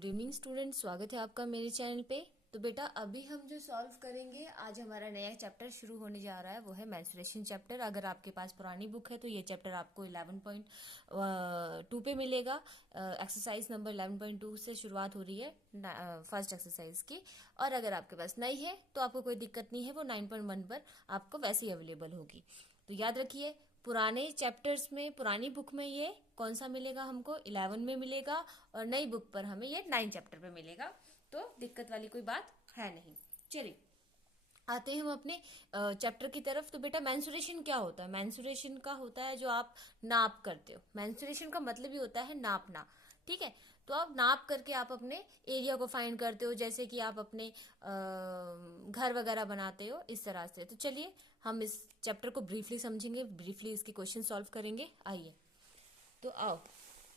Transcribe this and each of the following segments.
Good evening student, स्वागत है आपका मेरे चैनल पे। तो बेटा अभी हम जो सॉल्व करेंगे, आज हमारा नया चैप्टर शुरू होने जा रहा है, वो है मेंस्ट्रुएशन चैप्टर। अगर आपके पास पुरानी बुक है तो ये चैप्टर आपको 11.2 पे मिलेगा। एक्सरसाइज नंबर 11.2 से शुरुआत हो रही है फर्स्ट एक्सरसाइज की। और अगर आपके पास नई है तो आपको कोई दिक्कत नहीं है, वो 9.1 पर आपको वैसे ही अवेलेबल होगी। तो याद रखिए, पुराने चैप्टर्स में, पुरानी बुक में ये कौन सा मिलेगा हमको, 11 में मिलेगा, और नई बुक पर हमें ये 9 चैप्टर पे मिलेगा। तो दिक्कत वाली कोई बात है नहीं। चलिए आते हैं हम अपने चैप्टर की तरफ। तो बेटा मेंस्ट्रुएशन क्या होता है? मेंस्ट्रुएशन का होता है जो आप नाप करते हो। मेंस्ट्रुएशन का मतलब ही होता है नापना, ठीक है। तो आप नाप करके आप अपने एरिया को फाइंड करते हो, जैसे कि आप अपने घर वगैरह बनाते हो, इस तरह से। तो चलिए हम इस चैप्टर को ब्रीफली समझेंगे, ब्रीफली इसके क्वेश्चन सॉल्व करेंगे। आइए तो आओ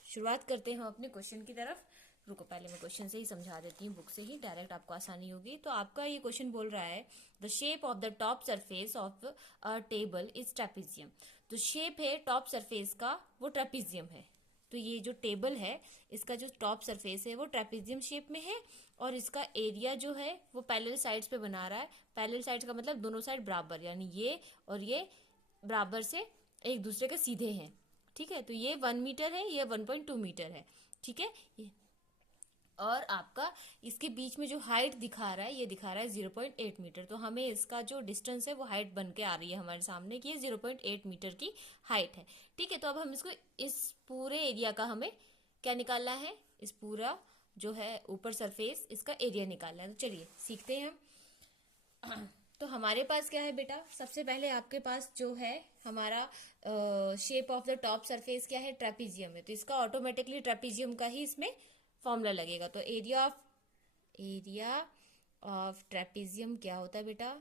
शुरुआत करते हैं हम अपने क्वेश्चन की तरफ। रुको, पहले मैं क्वेश्चन से ही समझा देती हूँ, बुक से ही डायरेक्ट आपको आसानी होगी। तो आपका ये क्वेश्चन बोल रहा है the shape of the top surface of a table is trapezium. तो शेप है टॉप सरफेस का, वो ट्रेपीजियम है। तो ये जो टेबल है, इसका जो टॉप सरफेस है वो ट्रेपीजियम शेप में है, और इसका एरिया जो है वो पैरेलल साइड्स पे बना रहा है। पैरेलल साइड्स का मतलब दोनों साइड बराबर, यानी ये और ये बराबर से एक दूसरे के सीधे हैं, ठीक है। तो ये 1 मीटर है, ये 1.2 मीटर है, ठीक है। और आपका इसके बीच में जो हाइट दिखा रहा है, ये दिखा रहा है 0.8 मीटर। तो हमें इसका जो डिस्टेंस है वो हाइट बन के आ रही है हमारे सामने कि ये 0.8 मीटर की हाइट है, ठीक है। तो अब हम इसको, इस पूरे एरिया का हमें क्या निकालना है, इस पूरा जो है ऊपर सरफेस, इसका एरिया निकालना है। तो चलिए सीखते हैं हम। तो हमारे पास क्या है बेटा, सबसे पहले आपके पास जो है हमारा shape of the top surface क्या है, ट्रेपीजियम है। तो इसका ऑटोमेटिकली ट्रेपीजियम का ही इसमें फॉर्मूला लगेगा। तो एरिया ऑफ ट्रेपीजियम क्या होता है बेटा,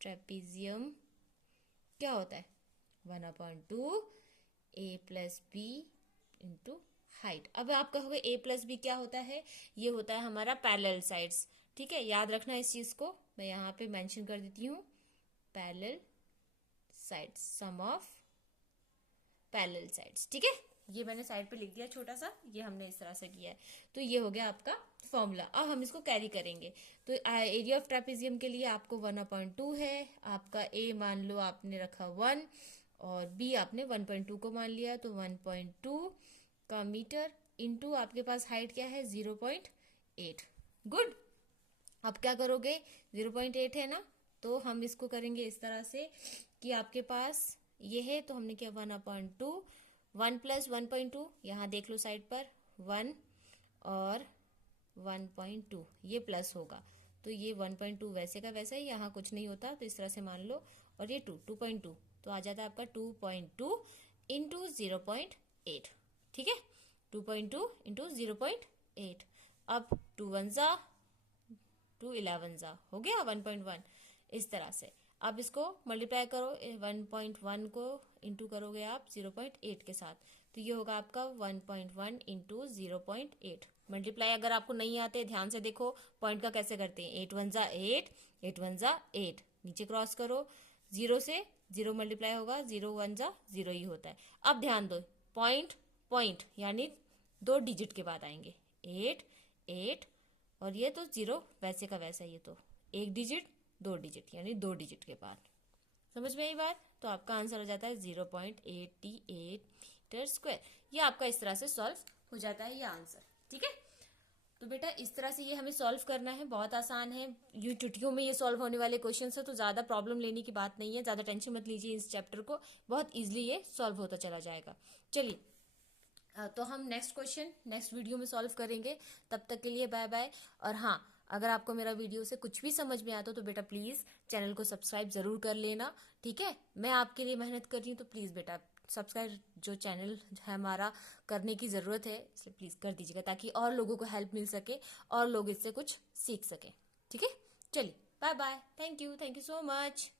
ट्रेपीजियम क्या होता है, 1/2 a plus B into height. अब आप कहोगे ए प्लस बी क्या होता है, ये होता है हमारा पैरेलल साइड्स, ठीक है। याद रखना इस चीज को, मैं यहाँ पे मेंशन कर देती हूँ, parallel sides, sum of parallel sides, ठीक है। ये मैंने साइड पे लिख दिया छोटा सा, ये हमने इस तरह से किया है। तो ये हो गया आपका फॉर्मूला। अब हम इसको कैरी करेंगे। तो एरिया ऑफ ट्रेपीजियम के लिए आपको 1/2 है, आपका ए मान लो आपने रखा 1, और बी आपने 1.2 को मान लिया। तो 1.2 का मीटर इंटू आपके पास हाइट क्या है, 0.8। गुड। अब क्या करोगे, 0.8 है ना, तो हम इसको करेंगे इस तरह से कि आपके पास ये है, तो हमने किया 1/2, 1 प्लस 1.2, यहाँ देख लो साइड पर 1 और 1.2, ये प्लस होगा। तो ये 1.2 वैसे का वैसा ही, यहाँ कुछ नहीं होता, तो इस तरह से मान लो। और ये 2.2, तो आ जाता है आपका 2.2 इंटू 0.8, ठीक है। 2.2 इंटू 0.8। अब 2 1 जा 2 11 जा, हो गया 1.1, इस तरह से। अब इसको मल्टीप्लाई करो, 1.1 को इंटू करोगे आप 0.8 के साथ, तो ये होगा आपका 1.1 इंटू 0.8। मल्टीप्लाई अगर आपको नहीं आते, ध्यान से देखो पॉइंट का कैसे करते हैं, 8 1 जा 8, 8 1 जा 8, नीचे क्रॉस करो, 0 से 0 मल्टीप्लाई होगा, 0 1 जा 0 ही होता है। अब ध्यान दो, पॉइंट पॉइंट यानी 2 डिजिट के बाद आएंगे, 8 8, और ये तो 0 वैसे का वैसा, ये तो 1 डिजिट 2 डिजिट, यानी 2 डिजिट के बाद। समझ में आई बात? तो आपका आंसर हो जाता है 0.88 मीटर स्क्वायर। ये आपका इस तरह से सॉल्व हो जाता है ये आंसर, ठीक है। तो बेटा इस तरह से ये हमें सॉल्व करना है, बहुत आसान है। यू चुटकियों में ये सॉल्व होने वाले क्वेश्चन है, तो ज्यादा प्रॉब्लम लेने की बात नहीं है, ज्यादा टेंशन मत लीजिए इस चैप्टर को, बहुत इजिली ये सॉल्व होता चला जाएगा। चलिए तो हम नेक्स्ट क्वेश्चन नेक्स्ट वीडियो में सॉल्व करेंगे। तब तक के लिए बाय बाय। और हाँ, अगर आपको मेरा वीडियो से कुछ भी समझ में आता हो तो बेटा प्लीज चैनल को सब्सक्राइब जरूर कर लेना, ठीक है। मैं आपके लिए मेहनत कर रही हूँ, तो प्लीज बेटा सब्सक्राइब जो चैनल है हमारा करने की जरूरत है, इसलिए प्लीज कर दीजिएगा, ताकि और लोगों को हेल्प मिल सके और लोग इससे कुछ सीख सके, ठीक है। चलिए bye bye, thank you so much.